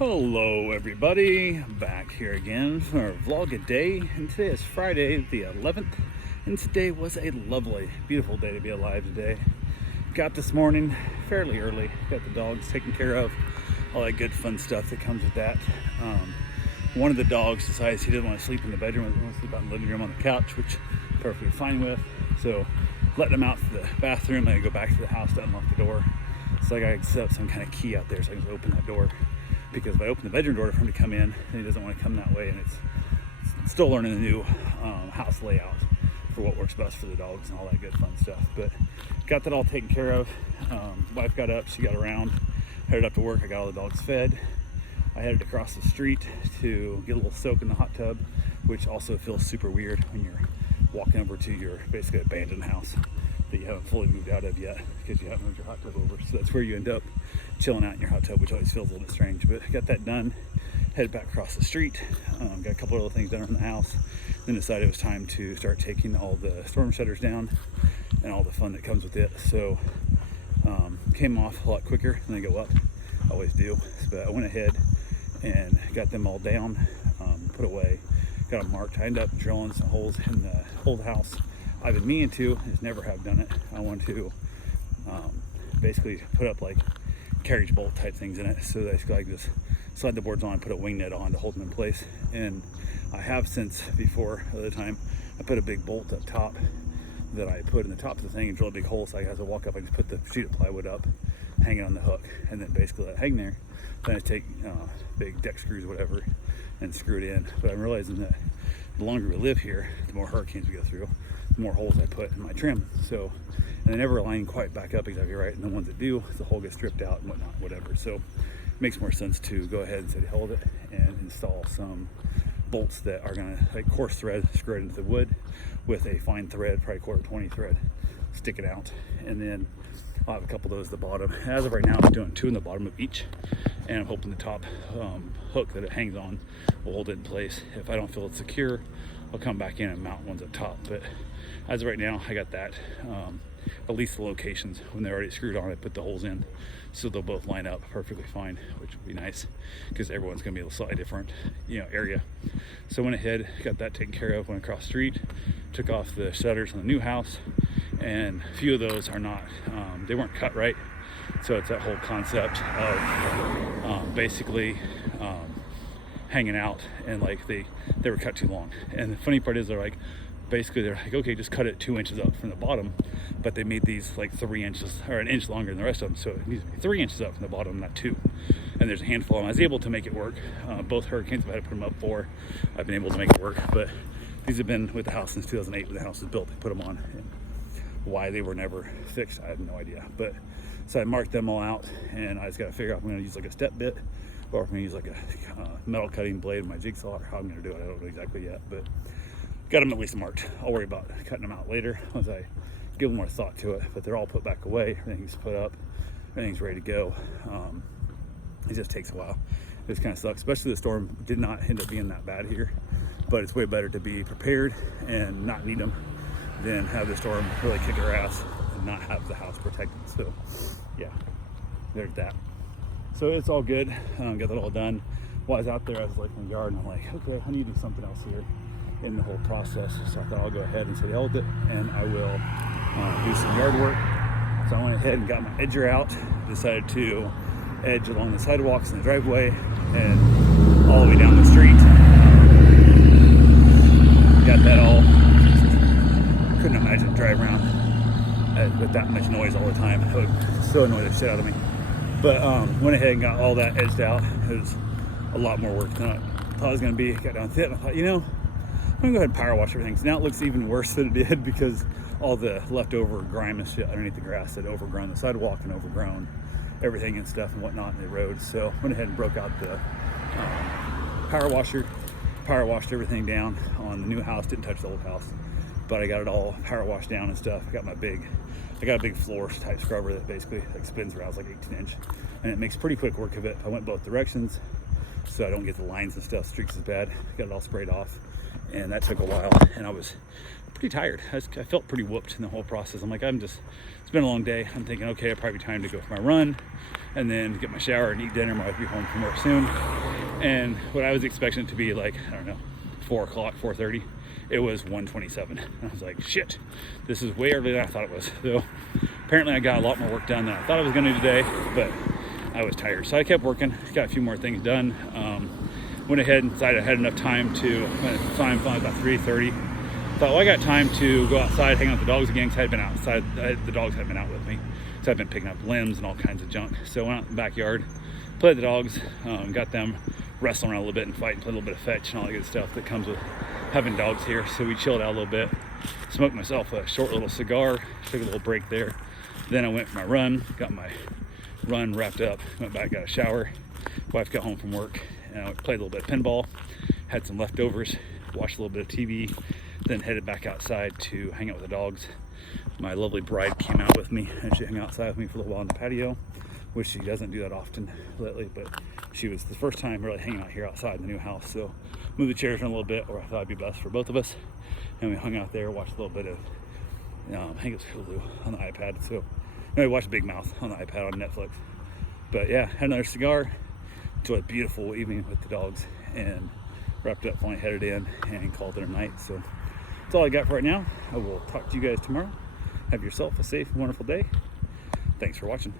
Hello everybody, back here again for a vlog a day, and today is Friday the 11th, and today was a lovely, beautiful day to be alive today. Got this morning fairly early, got the dogs taken care of, all that good fun stuff that comes with that. One of the dogs decides he didn't want to sleep in the bedroom, he wants to sleep out in the living room on the couch, which I'm perfectly fine with. So letting him out to the bathroom, I go back to the house to unlock the door. So I gotta set up some kind of key out there so I can just open that door. Because if I open the bedroom door for him to come in, then he doesn't want to come that way, and it's still learning the new house layout for what works best for the dogs and all that good fun stuff. But got that all taken care of. Wife got up, she got around, headed up to work. I got all the dogs fed. I headed across the street to get a little soak in the hot tub, which also feels super weird when you're walking over to your basically abandoned house that you haven't fully moved out of yet because you haven't moved your hot tub over. So that's where you end up chilling out in your hot tub, which always feels a little bit strange. But got that done, headed back across the street, got a couple of other things done around the house, then decided it was time to start taking all the storm shutters down and all the fun that comes with it. So came off a lot quicker than I go up, I always do. But I went ahead and got them all down, put away, got them marked. I ended up drilling some holes in the old house. I've been meaning to, just never have done it. I want to basically put up like carriage bolt type things in it, so that I can just slide the boards on and put a wing net on to hold them in place. And I have since before the other time, I put a big bolt up top that I put in the top of the thing and drill a big hole, so I, as I walk up, I just put the sheet of plywood up, hang it on the hook, and then basically let it hang there. Then I take big deck screws or whatever and screw it in. But I'm realizing that the longer we live here, the more hurricanes we go through, the more holes I put in my trim. So, and they never align quite back up exactly right. And the ones that do, the hole gets stripped out and whatnot, whatever. So it makes more sense to go ahead and say hold it and install some bolts that are gonna like coarse thread, screw it into the wood with a fine thread, probably 1/4 thread, stick it out. And then I'll have a couple of those at the bottom. As of right now, I'm doing 2 in the bottom of each, and I'm hoping the top hook that it hangs on will hold it in place. If I don't feel it's secure, I'll come back in and mount ones up top. But as of right now, I got that. At least the locations, when they're already screwed on, I put the holes in so they'll both line up perfectly fine, which would be nice because everyone's gonna be a slightly different area. So I went ahead, got that taken care of, went across the street, took off the shutters on the new house, and a few of those are not, they weren't cut right. So it's that whole concept of basically hanging out, and like they were cut too long. And the funny part is they're like, okay, just cut it 2 inches up from the bottom, but they made these like 3 inches or an inch longer than the rest of them, so it needs to be 3 inches up from the bottom, not 2. And there's a handful of them. I was able to make it work. Both hurricanes I've had to put them up for, I've been able to make it work. But these have been with the house since 2008 when the house was built. They put them on, and why they were never fixed, I have no idea. But so I marked them all out, and I just got to figure out if I'm going to use like a step bit or if I'm going to use like a metal cutting blade with my jigsaw, or how I'm going to do it. I don't know exactly yet, but got them at least marked. I'll worry about cutting them out later once I give them more thought to it. But they're all put back away, everything's put up, everything's ready to go. It just takes a while. It just kind of sucks, especially the storm did not end up being that bad here, but it's way better to be prepared and not need them than have the storm really kick our ass and not have the house protected. So yeah, there's that. So it's all good. Got that all done. While I was out there, I was like in the yard, and I'm like, okay, I need to do something else here in the whole process. So I thought I'll go ahead and say hold it, and I will do some yard work. So I went ahead and got my edger out, decided to edge along the sidewalks in the driveway and all the way down the street. Got that all. Couldn't imagine driving around with that much noise all the time. It would so annoy the shit out of me. But went ahead and got all that edged out. It was a lot more work than I thought it was going to be. Got down with it, and I thought, I'm going to go ahead and power wash everything. So now it looks even worse than it did because all the leftover grime and shit underneath the grass had overgrown the sidewalk and overgrown everything and stuff and whatnot in the road. So went ahead and broke out the power washer, power washed everything down on the new house. Didn't touch the old house, but I got it all power washed down and stuff. I got a big floor type scrubber that basically like spins around, like 18-inch, and it makes pretty quick work of it. I went both directions so I don't get the lines and stuff, streaks as bad. Got it all sprayed off, and that took a while, and I was pretty tired. I felt pretty whooped in the whole process. I'm like, it's been a long day. I'm thinking, okay, it'll probably be time to go for my run. and then get my shower and eat dinner. My wife will be home from work soon. And what I was expecting it to be like, I don't know, 4 o'clock, 4:30, it was 1:27. I was like, shit, this is way earlier than I thought it was. So apparently I got a lot more work done than I thought I was going to today, but I was tired. So I kept working, got a few more things done. Went ahead and decided I had enough time to, time finally about 3:30. Thought, well, I got time to go outside, hang out with the dogs again, because I had been outside, the dogs had been out with me. So I've been picking up limbs and all kinds of junk. So I went out in the backyard, played the dogs, got them wrestling around a little bit and fighting, played a little bit of fetch and all that good stuff that comes with having dogs here. So we chilled out a little bit, smoked myself a short little cigar, took a little break there. Then I went for my run, got my run wrapped up, went back, got a shower. Wife got home from work, and I played a little bit of pinball, had some leftovers, watched a little bit of TV, then headed back outside to hang out with the dogs. My lovely bride came out with me, and she hung outside with me for a little while on the patio, which she doesn't do that often lately, but she was the first time really hanging out here outside in the new house. So moved the chairs around a little bit, or I thought it'd be best for both of us, and we hung out there, watched a little bit of, I think it was Hulu on the iPad. So anyway, watched Big Mouth on the iPad on Netflix. But yeah, had another cigar, enjoyed a beautiful evening with the dogs, and wrapped up, finally headed in and called it a night. So that's all I got for right now. I will talk to you guys tomorrow. Have yourself a safe and wonderful day. Thanks for watching.